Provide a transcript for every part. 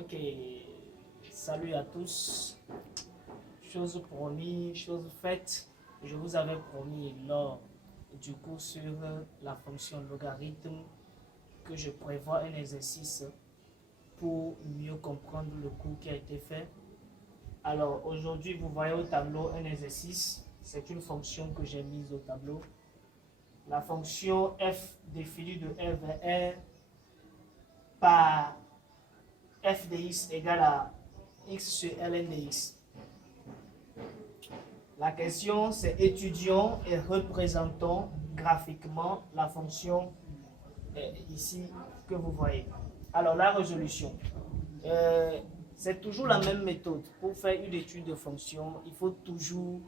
Ok, salut à tous. Chose promise, chose faite. Je vous avais promis lors du cours sur la fonction logarithme que je prévois un exercice pour mieux comprendre le cours qui a été fait. Alors aujourd'hui, vous voyez au tableau un exercice. C'est une fonction que j'ai mise au tableau. La fonction f définie de r vers r par f de x égale à x sur ln de x. La question, c'est étudions et représentons graphiquement la fonction ici que vous voyez. Alors la résolution, c'est toujours la même méthode. Pour faire une étude de fonction, il faut toujours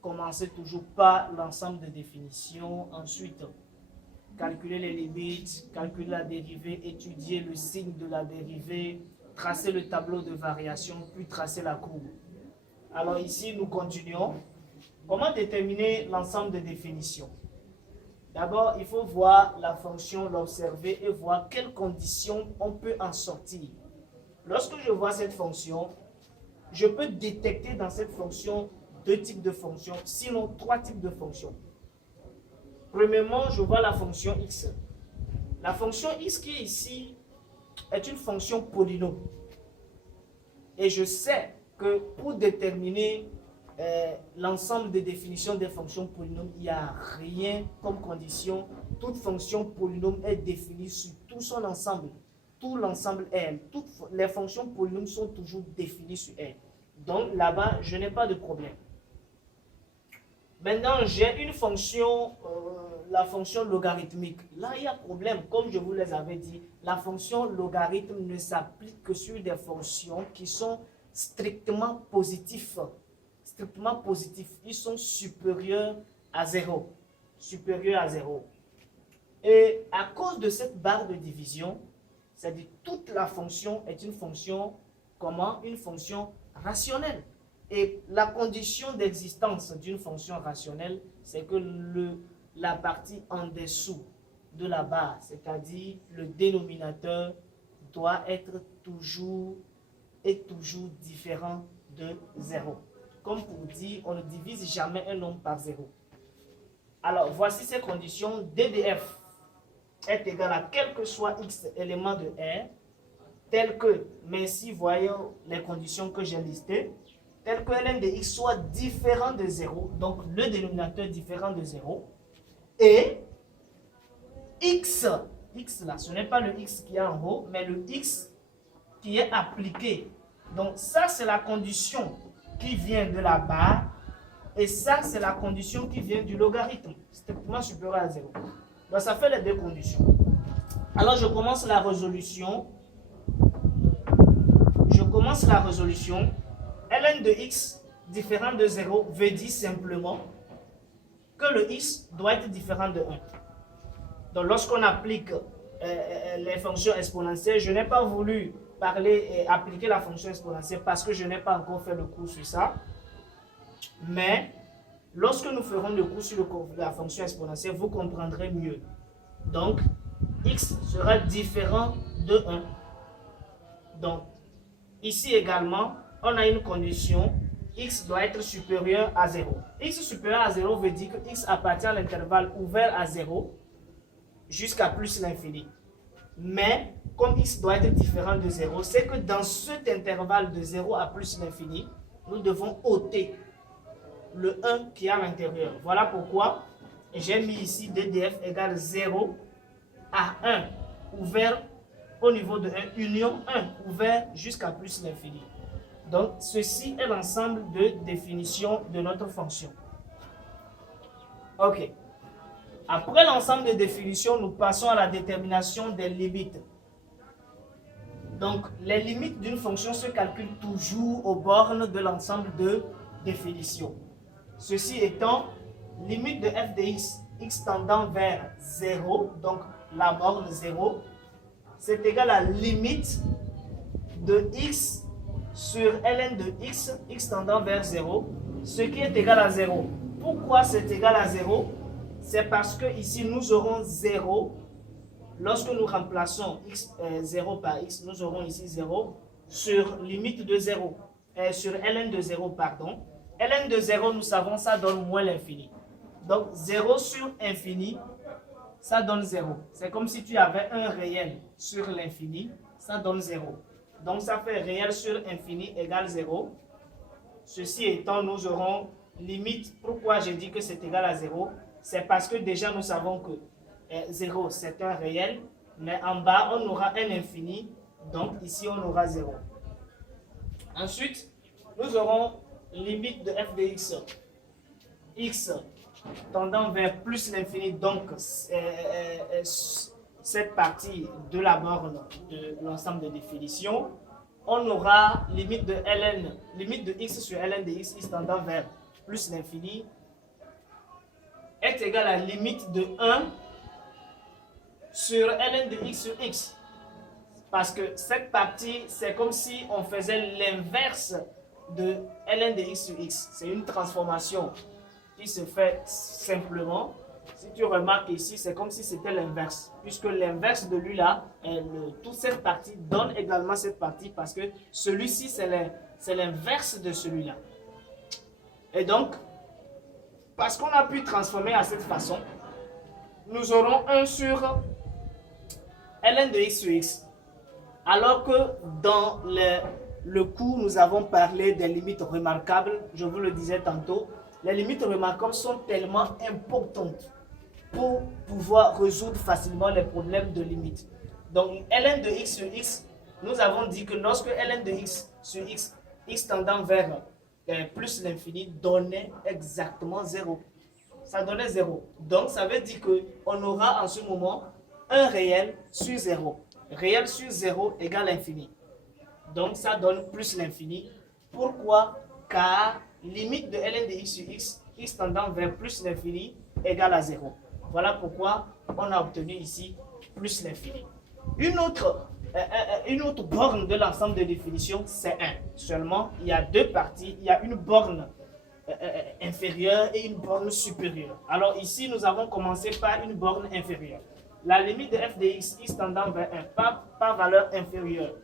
commencer toujours par l'ensemble de définitions, ensuite calculer les limites, calculer la dérivée, étudier le signe de la dérivée, tracer le tableau de variation, puis tracer la courbe. Alors ici, nous continuons. Comment déterminer l'ensemble de définitions? D'abord, il faut voir la fonction, l'observer et voir quelles conditions on peut en sortir. Lorsque je vois cette fonction, je peux détecter dans cette fonction deux types de fonctions, sinon trois types de fonctions. Premièrement, je vois la fonction x. La fonction x qui est ici est une fonction polynôme. Et je sais que pour déterminer l'ensemble des définitions des fonctions polynômes, il n'y a rien comme condition. Toute fonction polynôme est définie sur tout son ensemble. Tout l'ensemble est. Toutes les fonctions polynômes sont toujours définies sur elle. Donc là-bas, je n'ai pas de problème. Maintenant, j'ai une fonction, la fonction logarithmique. Là, il y a problème. Comme je vous les avais dit, la fonction logarithme ne s'applique que sur des fonctions qui sont strictement positifs. Strictement positifs. Ils sont supérieurs à 0. Supérieurs à 0. Et à cause de cette barre de division, c'est-à-dire toute la fonction est une fonction, comment? Une fonction rationnelle. Et la condition d'existence d'une fonction rationnelle, c'est que la partie en dessous de la barre, c'est-à-dire le dénominateur, doit être toujours différent de 0. Comme pour dire, on ne divise jamais un nombre par 0. Alors, voici ces conditions. D de f est égal à quel que soit x éléments de R, tel que, mais ici, voyons les conditions que j'ai listées, tel que ln de x soit différent de 0, donc le dénominateur différent de 0, et x là, ce n'est pas le x qui est en haut, mais le x qui est appliqué. Donc ça, c'est la condition qui vient de la barre, et ça, c'est la condition qui vient du logarithme, strictement supérieur à 0. Donc ça fait les deux conditions. Alors je commence la résolution. Ln de x différent de 0 veut dire simplement que le x doit être différent de 1. Donc lorsqu'on applique les fonctions exponentielles, je n'ai pas voulu parler et appliquer la fonction exponentielle parce que je n'ai pas encore fait le cours sur ça. Mais lorsque nous ferons le cours sur la fonction exponentielle, vous comprendrez mieux. Donc x sera différent de 1. Donc ici également, on a une condition, x doit être supérieur à 0. X supérieur à 0 veut dire que x appartient à l'intervalle ouvert à 0 jusqu'à plus l'infini. Mais comme x doit être différent de 0, c'est que dans cet intervalle de 0 à plus l'infini, nous devons ôter le 1 qui est à l'intérieur. Voilà pourquoi j'ai mis ici ddf égale 0 à 1 ouvert au niveau de 1, union 1 ouvert jusqu'à plus l'infini. Donc, ceci est l'ensemble de définitions de notre fonction. Ok. Après l'ensemble de définitions, nous passons à la détermination des limites. Donc, les limites d'une fonction se calculent toujours aux bornes de l'ensemble de définitions. Ceci étant, limite de f de x, x tendant vers 0, donc la borne 0, c'est égal à limite de x sur ln de x, x tendant vers 0, ce qui est égal à 0. Pourquoi c'est égal à 0? C'est parce que ici nous aurons 0 lorsque nous remplaçons x, 0 par x, nous aurons ici 0 sur limite de 0, sur ln de 0, pardon. ln de 0, nous savons, ça donne moins l'infini. Donc 0 sur infini, ça donne 0. C'est comme si tu avais un réel sur l'infini, ça donne 0. Donc ça fait réel sur infini égale 0. Ceci étant, nous aurons limite. Pourquoi j'ai dit que c'est égal à 0? C'est parce que déjà nous savons que 0 c'est un réel, mais en bas on aura un infini, donc ici on aura 0. Ensuite, nous aurons limite de f de x. X tendant vers plus l'infini, donc cette partie de la borne de l'ensemble de définition, on aura limite de ln, limite de x sur ln de x, x tendant vers plus l'infini, est égal à limite de 1 sur ln de x sur x. Parce que cette partie, c'est comme si on faisait l'inverse de ln de x sur x. C'est une transformation qui se fait simplement. Si tu remarques ici, c'est comme si c'était l'inverse. Puisque l'inverse de lui là, toute cette partie donne également cette partie parce que celui-ci, c'est l'inverse de celui-là. Et donc, parce qu'on a pu transformer à cette façon, nous aurons 1 sur ln de x sur x. Alors que dans le cours, nous avons parlé des limites remarquables. Je vous le disais tantôt, les limites remarquables sont tellement importantes pour pouvoir résoudre facilement les problèmes de limites. Donc, ln de x sur x, nous avons dit que lorsque ln de x sur x, x tendant vers plus l'infini, donnait exactement 0. Ça donnait 0. Donc, ça veut dire qu'on aura en ce moment un réel sur 0. Réel sur 0 égale infini. Donc, ça donne plus l'infini. Pourquoi? Car limite de ln de x sur x, x tendant vers plus l'infini, égale à 0. Voilà pourquoi on a obtenu ici plus l'infini. Une autre borne de l'ensemble de définition, c'est 1. Seulement, il y a deux parties. Il y a une borne inférieure et une borne supérieure. Alors ici, nous avons commencé par une borne inférieure. La limite de f de x, x tendant vers 1 par valeur inférieure,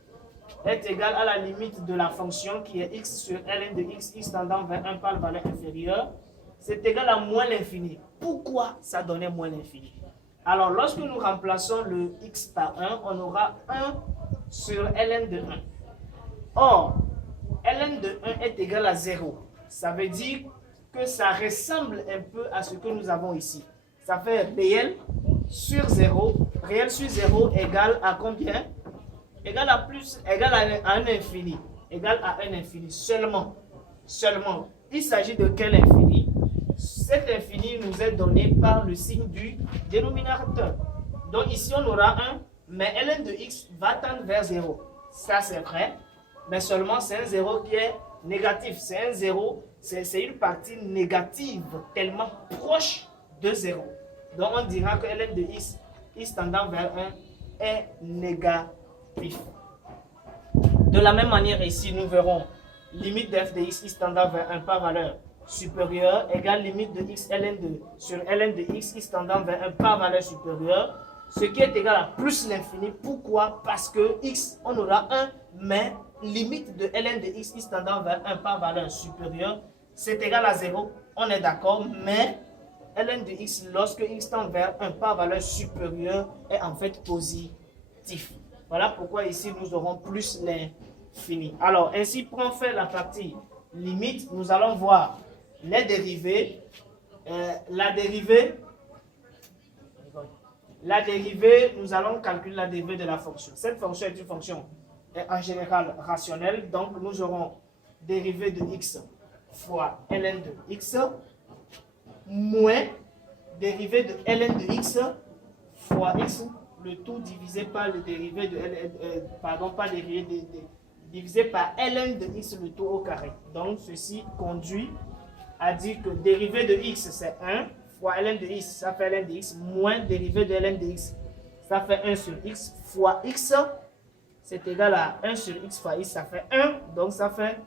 est égale à la limite de la fonction qui est x sur ln de x, x tendant vers 1 par valeur inférieure. C'est égal à moins l'infini. Pourquoi ça donnait moins l'infini? Alors, lorsque nous remplaçons le x par 1, on aura 1 sur ln de 1. Or, ln de 1 est égal à 0. Ça veut dire que ça ressemble un peu à ce que nous avons ici. Ça fait réel sur 0. Réel sur 0 égale à combien? Égal à un infini. Égal à un infini. Seulement. Il s'agit de quel infini? Cet infini nous est donné par le signe du dénominateur. Donc ici on aura 1, mais ln de x va tendre vers 0. Ça c'est vrai, mais seulement c'est un 0 qui est négatif. C'est un 0, c'est une partie négative tellement proche de 0. Donc on dira que ln de x, x tendant vers 1, est négatif. De la même manière ici, nous verrons limite de f de x, x tendant vers 1 par valeur supérieure égale limite de x sur ln de x, x tendant vers 1 par valeur supérieure, ce qui est égal à plus l'infini. Pourquoi? Parce que x, on aura 1, mais limite de ln de x, x tendant vers 1 par valeur supérieure, c'est égal à 0. On est d'accord, mais ln de x, lorsque x tend vers 1 par valeur supérieure, est en fait positif. Voilà pourquoi ici nous aurons plus l'infini. Alors, ainsi, pour en faire la partie limite, nous allons voir les dérivées. La dérivée, nous allons calculer la dérivée de la fonction. Cette fonction est une fonction en général rationnelle. Donc, nous aurons dérivée de x fois ln de x moins dérivée de ln de x fois x, le tout divisé par le dérivé de divisé par ln de x le tout au carré. Donc, ceci conduit à dire que dérivée de x, c'est 1 fois ln de x, ça fait ln de x, moins dérivée de ln de x, ça fait 1 sur x, fois x, c'est égal à 1 sur x fois x, ça fait 1. Donc, ça fait,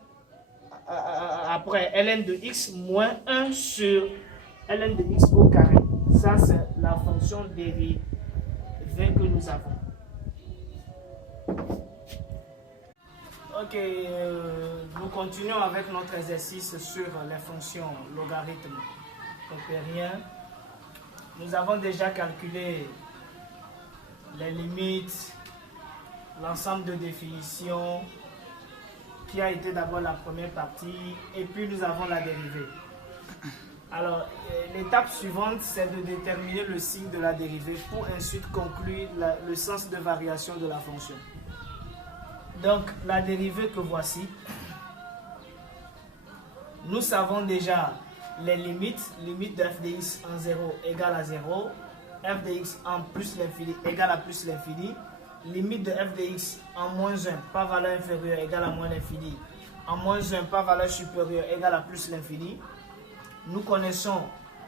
après, ln de x moins 1 sur ln de x au carré. Ça, c'est la fonction dérivée dérivée que nous avons. Ok, nous continuons avec notre exercice sur les fonctions logarithmes taupériens. Nous avons déjà calculé les limites, l'ensemble de définitions, qui a été d'abord la première partie, et puis nous avons la dérivée. Alors, l'étape suivante, c'est de déterminer le signe de la dérivée pour ensuite conclure le sens de variation de la fonction. Donc, la dérivée que voici, nous savons déjà les limites. Limite de f de x en 0 égale à 0, f de x en plus l'infini égale à plus l'infini, limite de f de x en moins 1 par valeur inférieure égale à moins l'infini, en moins 1 par valeur supérieure égale à plus l'infini. Nous connaissons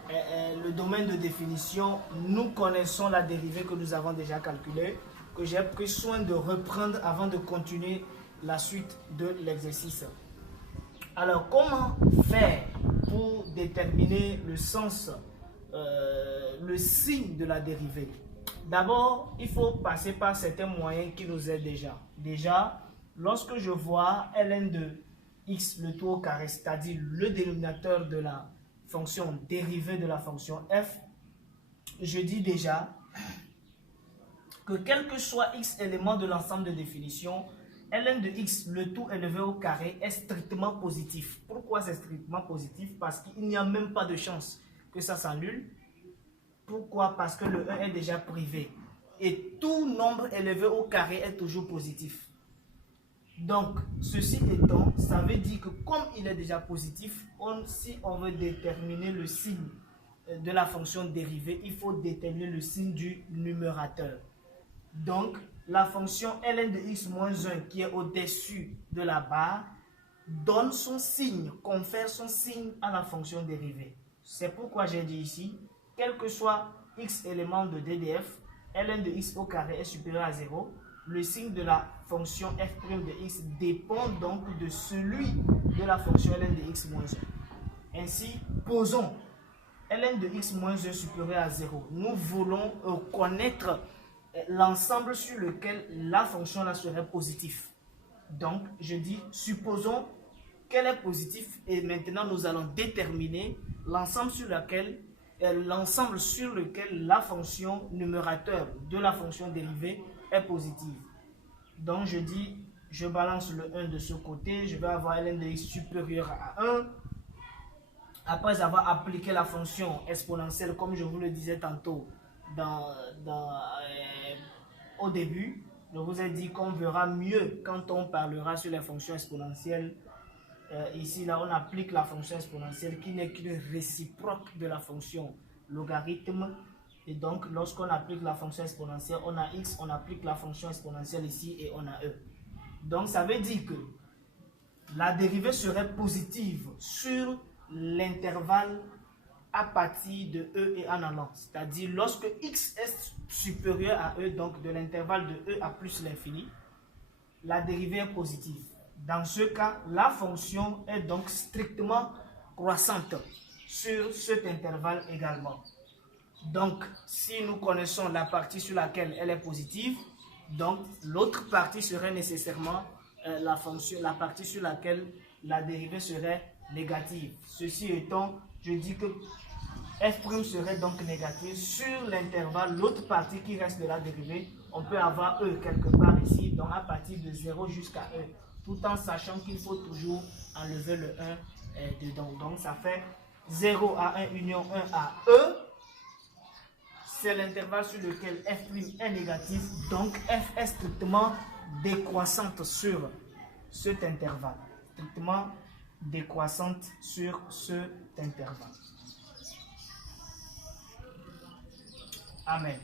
le domaine de définition, nous connaissons la dérivée que nous avons déjà calculée, que j'ai pris soin de reprendre avant de continuer la suite de l'exercice. Alors, comment faire pour déterminer le sens, le signe de la dérivée? D'abord, il faut passer par certains moyens qui nous aident déjà. Déjà, lorsque je vois ln de x le tout au carré, c'est-à-dire le dénominateur de la fonction dérivée de la fonction f, je dis déjà que quel que soit x élément de l'ensemble de définition, ln de x, le tout élevé au carré, est strictement positif. Pourquoi c'est strictement positif? Parce qu'il n'y a même pas de chance que ça s'annule. Pourquoi? Parce que le 1 est déjà privé. Et tout nombre élevé au carré est toujours positif. Donc, ceci étant, ça veut dire que comme il est déjà positif, si on veut déterminer le signe de la fonction dérivée, il faut déterminer le signe du numérateur. Donc, la fonction ln de x moins 1 qui est au-dessus de la barre donne son signe, confère son signe à la fonction dérivée. C'est pourquoi j'ai dit ici, quel que soit x élément de DDF, ln de x au carré est supérieur à 0. Le signe de la fonction f' de x dépend donc de celui de la fonction ln de x moins 1. Ainsi, posons ln de x moins 1 supérieur à 0. Nous voulons connaître l'ensemble sur lequel la fonction là serait positive. Donc, je dis, supposons qu'elle est positive et maintenant nous allons déterminer l'ensemble sur lequel la fonction numérateur de la fonction dérivée est positive. Donc, je dis, je balance le 1 de ce côté, je vais avoir ln de x supérieur à 1. Après avoir appliqué la fonction exponentielle, comme je vous le disais tantôt, au début, je vous ai dit qu'on verra mieux quand on parlera sur les fonctions exponentielles. Ici, là, on applique la fonction exponentielle qui n'est qu'une réciproque de la fonction logarithme. Et donc, lorsqu'on applique la fonction exponentielle, on a x, on applique la fonction exponentielle ici et on a e. Donc, ça veut dire que la dérivée serait positive sur l'intervalle à partir de e et en allant. C'est-à-dire lorsque x est supérieur à e, donc de l'intervalle de e à plus l'infini, la dérivée est positive. Dans ce cas, la fonction est donc strictement croissante sur cet intervalle également. Donc, si nous connaissons la partie sur laquelle elle est positive, donc l'autre partie serait nécessairement la partie sur laquelle la dérivée serait négative. Ceci étant, je dis que f' serait donc négative sur l'intervalle, l'autre partie qui reste de la dérivée, on peut avoir e quelque part ici, donc à partir de 0 jusqu'à e, tout en sachant qu'il faut toujours enlever le 1 dedans. Donc ça fait 0 à 1 union 1 à e, c'est l'intervalle sur lequel f' est négatif, donc f est strictement décroissante sur cet intervalle. Strictement décroissante sur cet intervalle. Amen.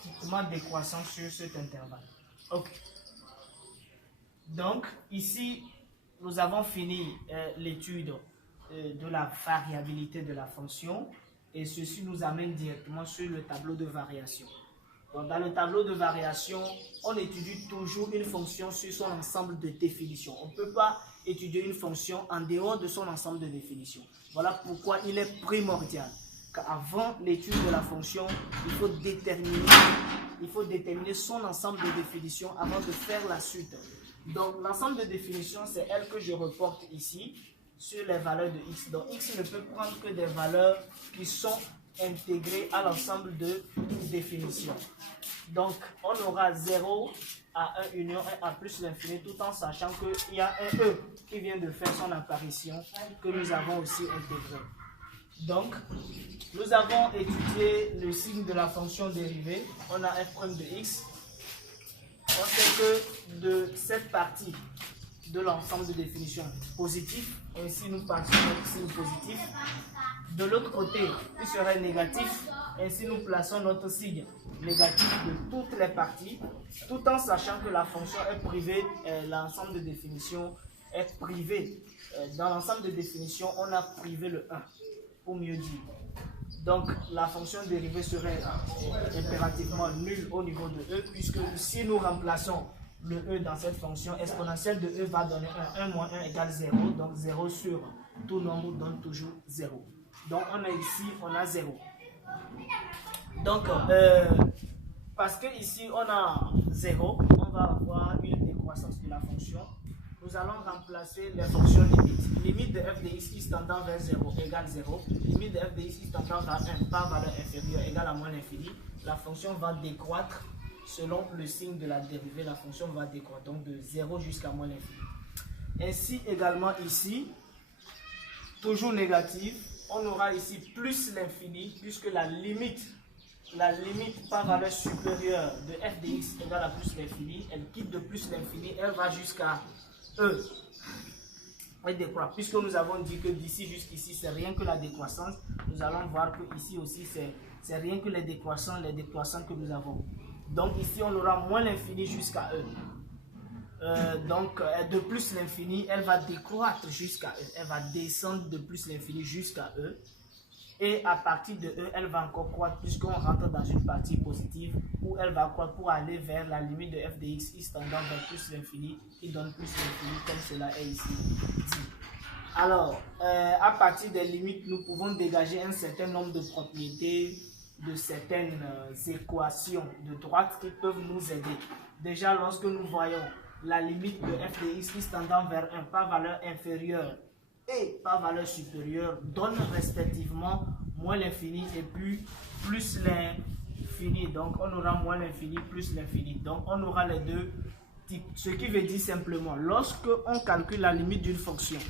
Strictement décroissant sur cet intervalle. Ok. Donc, ici, nous avons fini l'étude de la variabilité de la fonction et ceci nous amène directement sur le tableau de variation. Donc, dans le tableau de variation, on étudie toujours une fonction sur son ensemble de définitions. On ne peut pas étudier une fonction en dehors de son ensemble de définition. Voilà pourquoi il est primordial qu'avant l'étude de la fonction, il faut déterminer son ensemble de définitions avant de faire la suite. Donc, l'ensemble de définitions, c'est elle que je reporte ici sur les valeurs de x. Donc, x ne peut prendre que des valeurs qui sont intégrées à l'ensemble de définitions. Donc, on aura 0 à 1 union 1 à plus l'infini, tout en sachant qu'il y a un e qui vient de faire son apparition que nous avons aussi intégré. Donc, nous avons étudié le signe de la fonction dérivée. On a f' de x. On sait que de cette partie de l'ensemble de définition positif, ainsi nous passons notre signe positif. De l'autre côté, il serait négatif, ainsi nous plaçons notre signe négatif de toutes les parties, tout en sachant que la fonction est privée, l'ensemble de définition est privé. Dans l'ensemble de définition, on a privé le 1, pour mieux dire. Donc, la fonction dérivée serait impérativement nulle au niveau de e, puisque si nous remplaçons le e dans cette fonction, exponentielle de e va donner 1. 1 moins 1 égale 0. Donc, 0 sur tout nombre donne toujours 0. Donc, on a ici, on a 0. Donc, parce que ici, on a 0, on va avoir une décroissance de la fonction. Nous allons remplacer les fonctions limites. Limite de f de x tendant vers 0 égale 0. Limite de f de x tendant vers 1 par valeur inférieure égale à moins l'infini. La fonction va décroître selon le signe de la dérivée. La fonction va décroître donc de 0 jusqu'à moins l'infini. Ainsi également ici, toujours négative, on aura ici plus l'infini puisque la limite par valeur supérieure de f de x égale à plus l'infini, elle quitte de plus l'infini, elle va jusqu'à E. Elle décroît. Puisque nous avons dit que d'ici jusqu'ici, c'est rien que la décroissance, nous allons voir que ici aussi, c'est rien que les décroissants que nous avons. Donc ici, on aura moins l'infini jusqu'à E. Donc, de plus l'infini, elle va décroître jusqu'à E. Elle va descendre de plus l'infini jusqu'à E. Et à partir de E, elle va encore croître puisqu'on rentre dans une partie positive où elle va croître pour aller vers la limite de f de x tendant vers plus l'infini qui donne plus l'infini comme cela est ici dit. Alors, à partir des limites, nous pouvons dégager un certain nombre de propriétés de certaines équations de droite qui peuvent nous aider. Déjà, lorsque nous voyons la limite de f de x tendant vers 1 par valeur inférieure et par valeur supérieure donne respectivement moins l'infini et puis plus l'infini. Donc on aura moins l'infini plus l'infini. Donc on aura les deux types. Ce qui veut dire simplement, lorsque on calcule la limite d'une fonction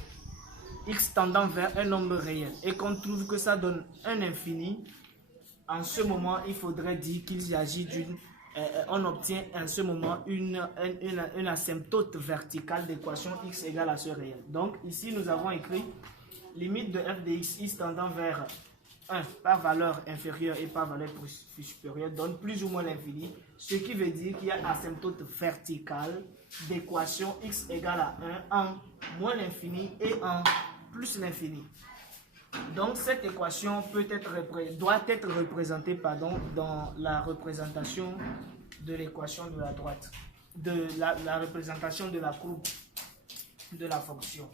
x tendant vers un nombre réel et qu'on trouve que ça donne un infini, en ce moment il faudrait dire qu'il s'agit d'une on obtient en ce moment une asymptote verticale d'équation x égale à ce réel. Donc ici nous avons écrit limite de f de x tendant vers 1 par valeur inférieure et par valeur supérieure donne plus ou moins l'infini, ce qui veut dire qu'il y a asymptote verticale d'équation x égale à 1 en moins l'infini et en plus l'infini. Donc cette équation doit être représentée dans la représentation de l'équation de la droite, de la représentation de la courbe de la fonction.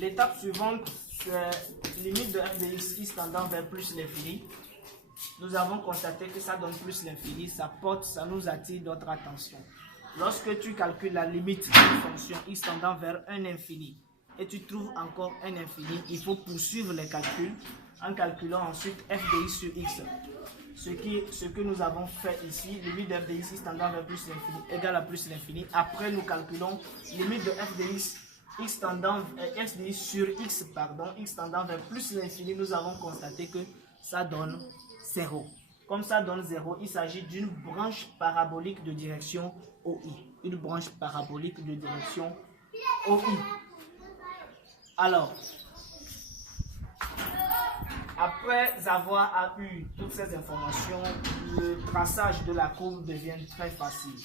L'étape suivante, c'est limite de f de x tendant vers plus l'infini. Nous avons constaté que ça donne plus l'infini, ça nous attire notre attention. Lorsque tu calcules la limite d'une fonction x tendant vers un infini, et tu trouves encore un infini, il faut poursuivre les calculs en calculant ensuite f de x sur x. Ce que nous avons fait ici, limite de f de x tendant vers plus l'infini égale à plus l'infini. Après, nous calculons limite de f de x tendant f de x sur x, x tendant vers plus l'infini. Nous avons constaté que ça donne 0. Comme ça donne 0, il s'agit d'une branche parabolique de direction OI. Une branche parabolique de direction OI. Alors, après avoir eu toutes ces informations, le traçage de la courbe devient très facile.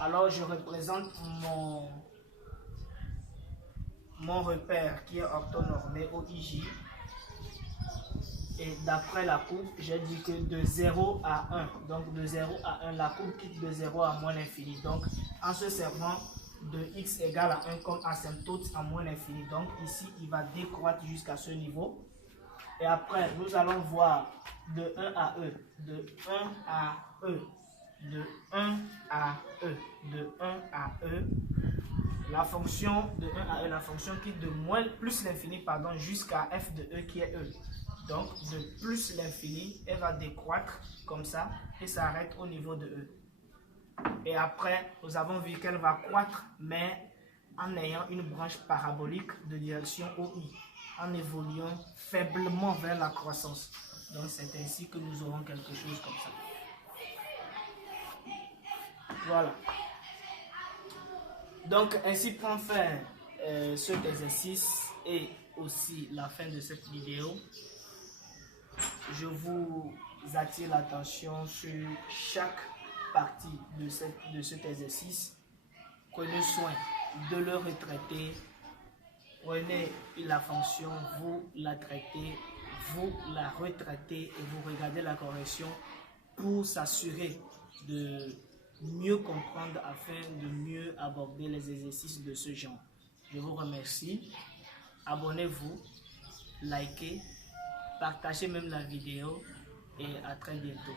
Alors, je représente mon repère qui est orthonormé OIJ. Et d'après la courbe, j'ai dit que de 0 à 1, donc de 0 à 1, la courbe quitte de 0 à moins l'infini. Donc, en se servant de x égale à 1 comme asymptote à moins l'infini. Donc ici, il va décroître jusqu'à ce niveau. Et après, nous allons voir de 1 à E, de 1 à E, de 1 à E, de 1 à E. La fonction de 1 à E, la fonction qui de moins plus l'infini, pardon, jusqu'à f de E qui est E. Donc, de plus l'infini, elle va décroître comme ça et s'arrête au niveau de E. Et après, nous avons vu qu'elle va croître, mais en ayant une branche parabolique de direction OI, en évoluant faiblement vers la croissance. Donc, c'est ainsi que nous aurons quelque chose comme ça. Voilà. Donc, ainsi prend fin cet exercice et aussi la fin de cette vidéo. Je vous attire l'attention sur chaque partie de cet exercice. Prenez soin de le retraiter. Prenez la fonction, vous la traitez, vous la retraitez et vous regardez la correction pour s'assurer de mieux comprendre afin de mieux aborder les exercices de ce genre. Je vous remercie. Abonnez-vous, likez, partagez même la vidéo et à très bientôt.